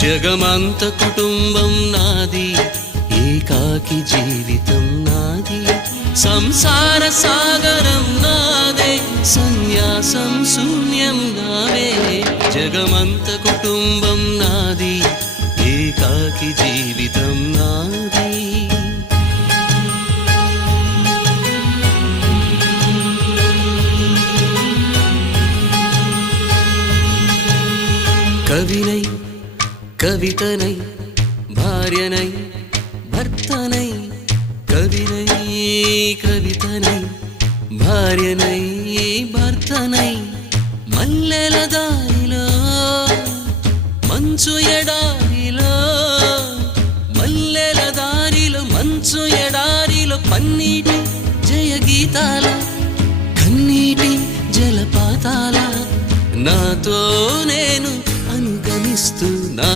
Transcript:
జగమంత కుటుంబం నాది, ఏకాకి జీవితం నాది, సంసార సాగరం నాదే, సన్యాసం శూన్యం నావే. జగమంత కుటుంబం నాది, ఏకాకి జీవితం నాది. కవినై కవితనై భార్యనై భర్తనై, కవినై కవితనై భార్యనై భర్తనై, మల్లెల దారిలో మంచు ఎడారిలో, మల్లెల దారిలో మంచు ఎడారిలో, పన్నీటి జయ గీతాల కన్నీటి జలపాతాల, నాతో నేను అనుగమిస్తూ నా